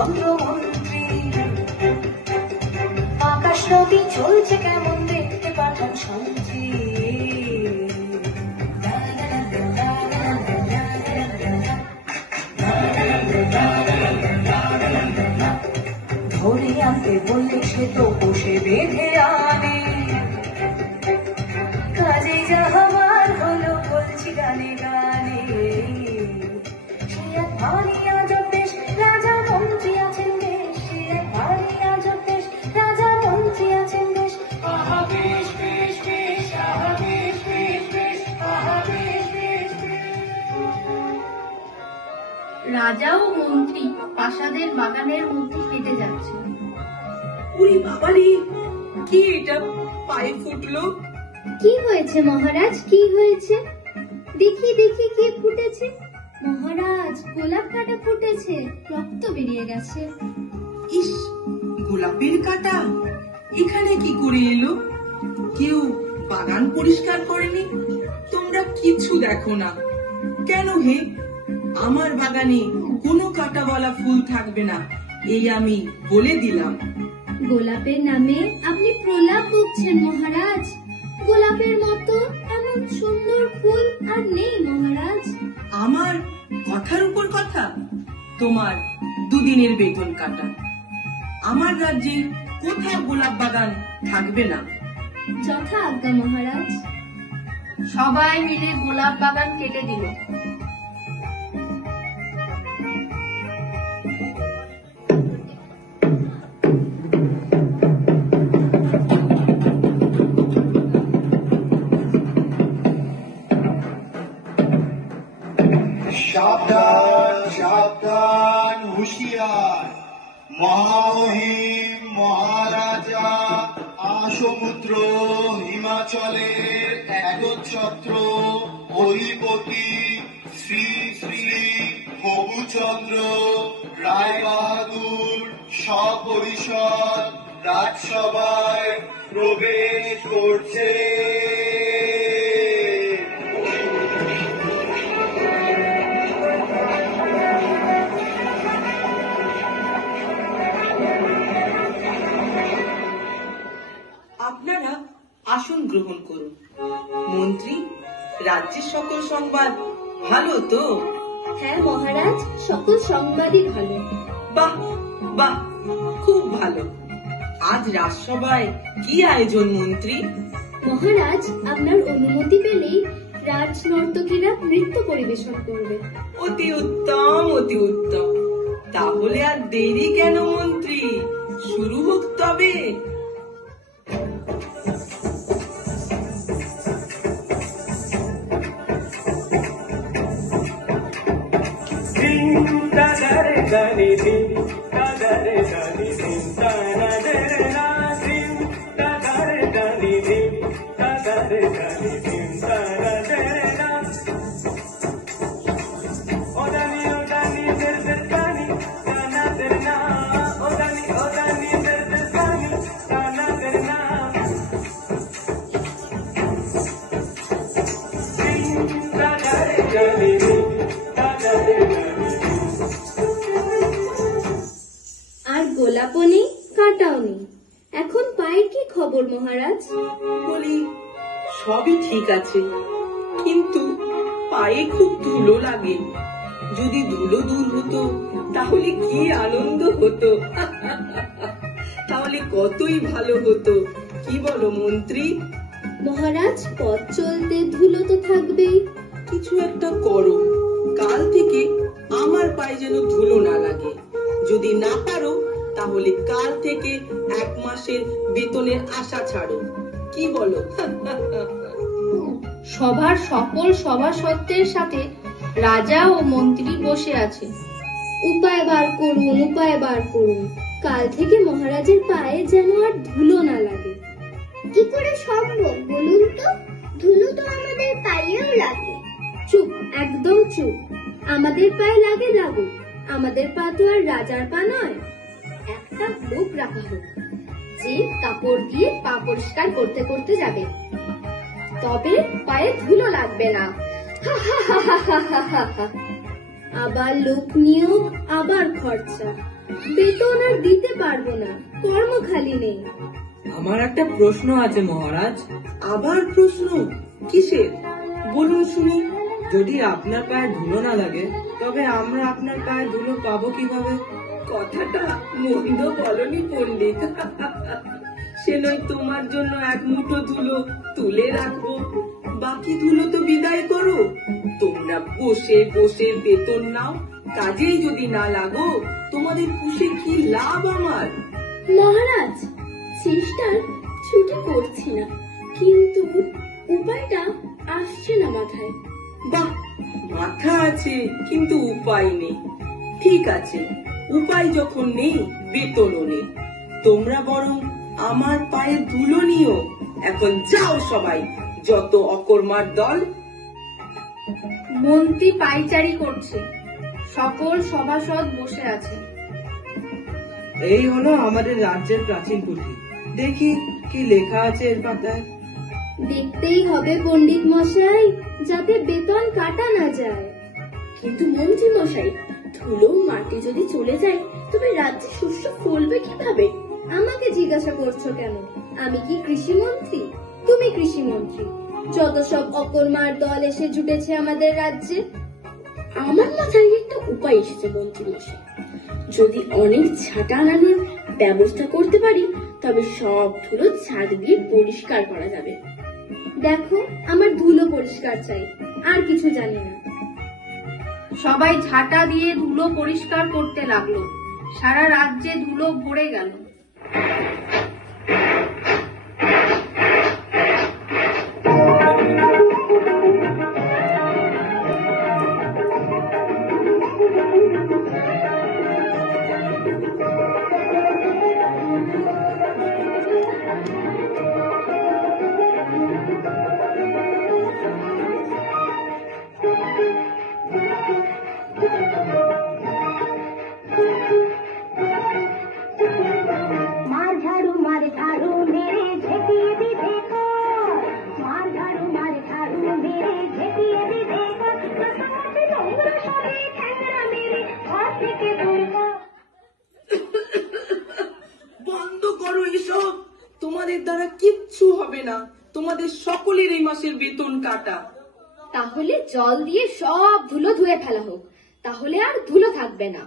চন্দ্রমন্ত্রী। আকাশ নদী চলছে কেমন দেখতে পাঠান শান্তি। ধরে আনতে বললে সে তো বসে বেঁধে আনে। কাজে যাহার হলো বলছি গানে গানে। সে এক ভারী আজব দেশ, রাজা মন্ত্রী আছেন দেশ। সে এক ভারী আজব দেশ, রাজা মন্ত্রী আছেন দেশ। আহা বেশ বেশ বেশ, আহা বেশ বেশ বেশ, আহা বেশ বেশ বেশ। রাজা ও মন্ত্রী প্রাসাদের বাগানের মধ্যে হেঁটে যাচ্ছে। ওরে বাবারে, কি এটা পায়ে ফুটলো? কি হয়েছে মহারাজ, কি হয়েছে? দেখি দেখি কি ফুটেছে। মহারাজ, গোলাপ কাঁটা ফুটেছে, রক্ত বেরিয়ে গেছে। ইস, গোলাপের কাঁটা এখানে কি করে এলো? কেউ বাগান পরিষ্কার করেনি? তোমরা কিছু দেখো না কেন হে? আমার বাগানে কোনো কাঁটাওয়ালা ফুল থাকবে না, এই আমি বলে দিলাম। গোলাপের নামে আপনি প্রলাপ বকছেন মহারাজ। গোলাপের মতো এমন সুন্দর ফুল আর নেই মহারাজ। আমার কথার উপর কথা? তোমার দুদিনের বেতন কাটা। আমার রাজ্যে কোথাও গোলাপ বাগান থাকবে না। যথা আজ্ঞা মহারাজ। সবাই মিলে গোলাপ বাগান কেটে দিল। সাবধান সাবধান, হুঁশিয়ার! মহামহিম মহারাজা আসমুদ্র হিমাচলের একচ্ছত্র অধিপতি শ্রী শ্রী হবুচন্দ্র রায় বাহাদুর সপরিষদ রাজসভায় প্রবেশ করছে। আপনারা আসন গ্রহণ করুন। মন্ত্রী, রাজ্যের সকল সংবাদ ভালো তো? হ্যাঁ মহারাজ, সকল সংবাদই ভালো। বাহ বাহ, খুব ভালো। আজ রাজসভায় কি আয়োজন মন্ত্রী? মহারাজ, আপনার অনুমতি পেলেই রাজ নর্তকীরা নৃত্য পরিবেশন করবে। অতি উত্তম, অতি উত্তম। তাহলে আর দেরি কেন মন্ত্রী, শুরু হোক তবে। আর গোলাপও নেই, কাঁটাও নেই। এখন পায়ের কি খবর মহারাজ? বলি, সবই ঠিক আছে, কিন্তু পায়ে খুব ধুলো লাগে। যদি ধুলো দূর হতো তাহলে কি আনন্দ হতো। তাহলে কতই ভালো হতো, কি বলো মন্ত্রী? মহারাজ, পথ চলতে ধুলো তো থাকবেই। কিছু একটা করো, কাল থেকে আমার পায়ে যেন ধুলো না লাগে। যদি না পারো তাহলে কাল থেকে 1 মাসের বেতনের আশা ছাড়ো, কি বলো? সভার সকল সভাসদের সাথে রাজা ও মন্ত্রী বসে আছে। উপায় বার করুন, উপায় বার করুন। কাল থেকে মহারাজের পায়ে যেন আর ধুলো না লাগে। কি করে সম্ভব বলুন তো? ধুলো তো আমাদের পায়েও লাগে। চুপ, একদম চুপ। আমাদের পায়ে লাগে লাগুক, আমাদের পা তো আর রাজার পা নয়। একটা লোক রাখা হোক, যে কাপড় দিয়ে পা পরিষ্কার করতে করতে যাবে, তবে পায়ে ধুলো লাগবে না। আবার লোক নিয়োগ, আবার খরচা। বেতন আর দিতে পারবো না, কর্ম খালি নেই। আমার একটা প্রশ্ন আছে মহারাজ। আবার প্রশ্ন? কিসের? বলুন শুনি। যদি আপনার পায়ে ধুলো না লাগে তবে আমরা আপনার পায়ে ধুলো পাবো কিভাবে? কথাটা মন্দ বলনি পণ্ডিত। সে নয় তোমার জন্য এক মুঠো ধুলো তুলে রাখবো, বাকি ধুলো তো বিদায় করো। তোমরা বসে বসে বেতন নাও, কাজেই যদি না লাগো তোমাদের পুষে কি লাভ আমার? মহারাজ, চেষ্টার ছুটি করছি না, কিন্তু উপায়টা আসছে না মাথায়। বাহ, মাথা আছে কিন্তু উপায় নেই। ঠিক আছে, উপায় যখন নেই বেতনও নেই, তোমরা বরং আমার পায়ে ধুলো নিও। এখন যাও সবাই, যত অকর্মার দল। মন্ত্রী পাইচারি করছে, সকল সভাসদ বসে আছে। এই হলো আমাদের রাজ্যের প্রাচীন পুঁথি। দেখি কি লেখা আছে এর পাতায়। দেখতেই হবে পণ্ডিত মশাই, যাতে বেতন কাটা না যায়। কিন্তু মন্ত্রী মশাই, ধুলো মাটি যদি চলে যায় তবে রাজ্যে শস্য ফলবে কিভাবে? আমাকে জিজ্ঞাসা করছো কেন? আমি কি কৃষি মন্ত্রী? তুমি কৃষি মন্ত্রী। যত সব অকর্মার দল এসে জুটেছে আমাদের রাজ্যে। আমার মাথায় একটা উপায় এসেছে মন্ত্রী মশাই। যদি অনেক ছাটা আনানোর ব্যবস্থা করতে পারি তবে সব ধুলো ছাদ দিয়ে পরিষ্কার করা যাবে। দেখো, আমার ধুলো পরিষ্কার চাই, আর কিছু জানি না। সবাই ঝাঁটা দিয়ে ধুলো পরিষ্কার করতে লাগলো। সারা রাজ্যে ধুলো ভরে গেল। मार झाड़ू मेरे झेकिए भी देखो, मार झाड़ू मेरे झेकिए भी देखो, कसमत নোংরা সবে ঠ্যাংরা মেরে ঘর থেকে দূর কর। বন্ধ করো এসব, তোমাদের দ্বারা কিচ্ছু হবে না। তোমাদের সকলের এই মাসের বেতন কাটা। তাহলে জল দিয়ে সব ধুলো ধুয়ে ফেলা হোক, তাহলে আর ধুলো থাকবে না।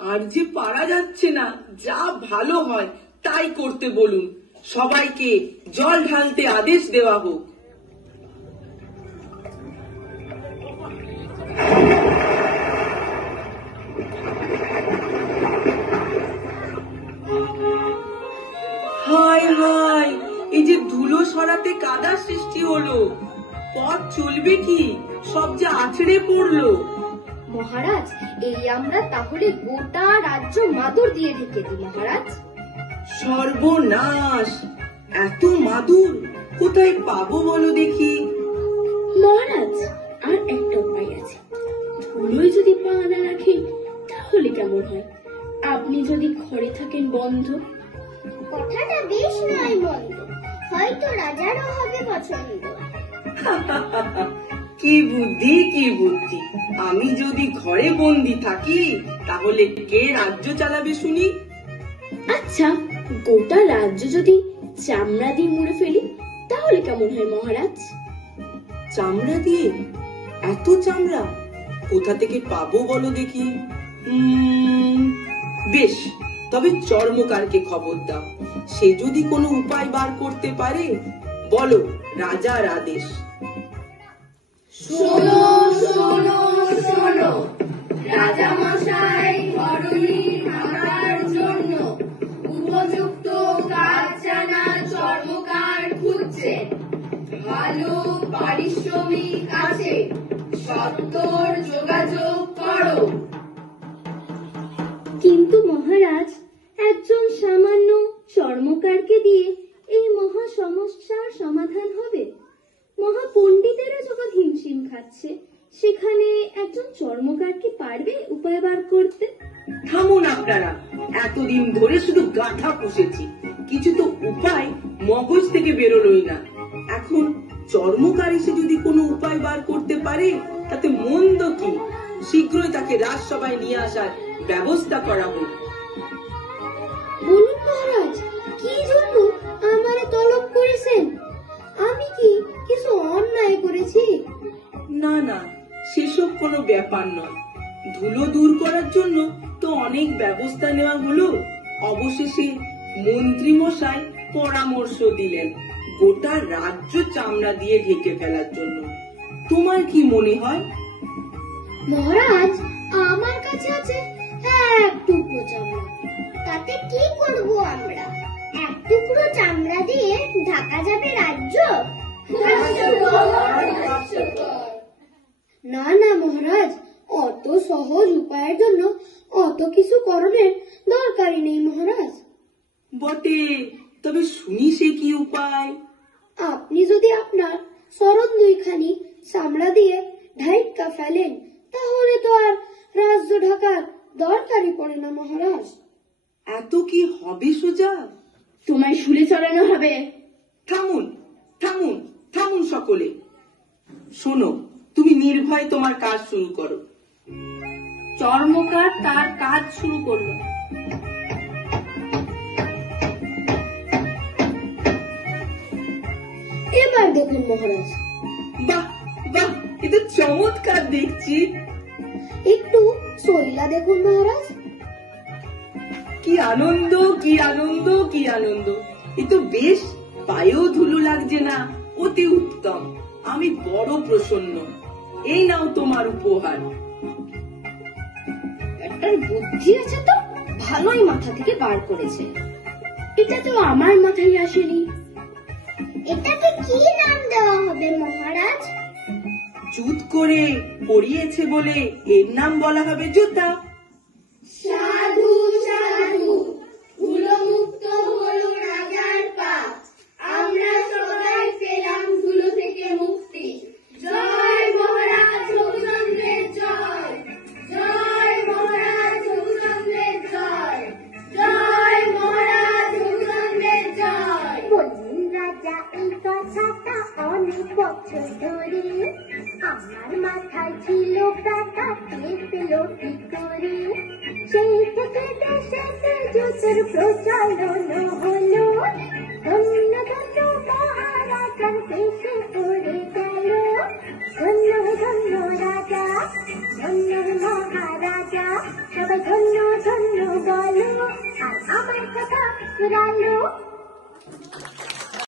আর যে পারা যাচ্ছে না, যা ভালো হয় তাই করতে বলুন। সবাইকে জল ঢালতে আদেশ দেওয়া হোক। হায় হায়, এই যে ধুলো সরাতে কাদা সৃষ্টি হলো, পথ চলবে কি? সব যে আছড়ে পড়লো। মহারাজ, এই আমরা তাহলে গোটা রাজ্য মাদুর দিয়ে ঢেকে দিই মহারাজ। সর্বনাশ! এত মাদুর কোথায় পাবো বলো দেখি? মহারাজ, আর একটা উপায় আছে। ধুলোয় যদি পা না রাখেন তাহলে কেমন হয়? আপনি যদি ঘরে থাকেন বন্ধ। কথাটা বেশ নয় মন্দ, হয়তো রাজারও হবে পছন্দ। কি বুদ্ধি, কি বুদ্ধি! আমি যদি ঘরে বন্দি থাকি তাহলে কে রাজ্য চালাবে শুনি? আচ্ছা, গোটা রাজ্য যদি চামড়া দিয়ে মুড়ে ফেলি তাহলে কেমন হয় মহারাজ? চামড়া দিয়ে? এত চামড়া কোথা থেকে পাবো বলো দেখি? বেশ, তবে চর্মকারকে খবর দাও। সে যদি কোনো উপায় বার করতে পারে, বলো রাজার আদেশ। শোনো শোনো শোনো, রাজা মশাই ধরনী ঢাকার জন্য উপযুক্ত কাজ জানা চর্মকার খুঁজছেন। ভালো পারিশ্রমিক আছে, সত্বর যোগাযোগ করো। কিন্তু মহারাজ, একজন সামান্য চর্মকারকে দিয়ে এই মহা সমস্যার সমাধান হবে? মহাপণ্ডিতেরা যখন হিমশিম খাচ্ছে, সেখানে একজন চর্মকার কি পারবে উপায় বার করতে? থামুন আপনারা, এতদিন ধরে শুধু গাধা পুষেছি, কিছু তো উপায় মগজ থেকে বেরোলোই না। এখন চর্মকার এসে যদি কোনো উপায় বার করতে পারে তাতে মন্দ কি? শীঘ্রই তাকে রাজসভায় নিয়ে আসার ব্যবস্থা করা হোক। বলুন মহারাজ, কি জন্য আমারে তলব করেছেন? আমি কি কিছু অন্যায় করেছি? না না, সেসব কোনো ব্যাপার নয়। ধুলো দূর করার জন্য তো অনেক ব্যবস্থা নেওয়া হলো। অবশেষে মন্ত্রী মশাই পরামর্শ দিলেন গোটা রাজ্য চামড়া দিয়ে ঢেকে ফেলার জন্য। তোমার কি মনে হয়? মহারাজ, আমার কাছে আছে এক টুকরো চামড়া। তাতে কি করব আমরা? এক টুকরো চামড়া দিয়ে ঢাকা যাবে রাজ্য? না না মহারাজ, অত সহজ উপায়ের জন্য অত কিছু করণের দরকারই নেই মহারাজ। বটে, তবে শুনি সে কি উপায়? আপনি যদি আপনার শরৎ দুইখানি চামড়া দিয়ে ঢাইকা ফেলেন, তাহলে তো আর রাজ্য ঢাকার দরকারই পড়ে না মহারাজ। এত কি হবে সোজা? তোমায় শুলে চড়ানো হবে। থামুন থামুন থামুন সকলে। শোনো, তুমি নির্ভয় তোমার কাজ শুরু করো। চর্মকার তার কাজ শুরু করলো। এবার দেখুন মহারাজ, বাহ বাহ, এটা চমৎকার দেখছি। একটু শৈলা দেখুন মহারাজ। কি আনন্দ, কি আনন্দ, কি আনন্দ! এ তো বেশ, পায়েও ধুলো লাগছে না। অতি উত্তম, আমি বড় প্রসন্ন। এই নাও তোমার উপহার। একটা বুদ্ধি আছে তো, ভালোই মাথা থেকে বার করেছে। এটা তো আমার মাথায় আসেনি। এটাকে কি নাম দেওয়া হবে মহারাজ? চুত করে পরিয়েছে বলে এর নাম বলা হবে জুতা। সাধু সাধু, ধুলো মুক্ত হলো রাজার পা। আমরা সবাই পেলাম ধুলো থেকে মুক্তি। জয় মহারাজ রঘুচন্দ্রের জয়, জয় মহারাজ রঘুচন্দ্রের জয়, জয় মহারাজ রঘুচন্দ্রের জয়। বললেন রাজা এই কথাটা অনেক বছর ধরে, আমার মাথায় ছিল টাকা, পেল কি করে? সেই থেকে দেশে জুতোর প্রচলন হলো। ধন্য ধন্য মহারাজার দেশে পড়ে গেল। ধন্য ধন্য রাজা, ধন্য মহারাজা, সবাই ধন্য ধন্য বলো, আর আমার কথা শুনালো।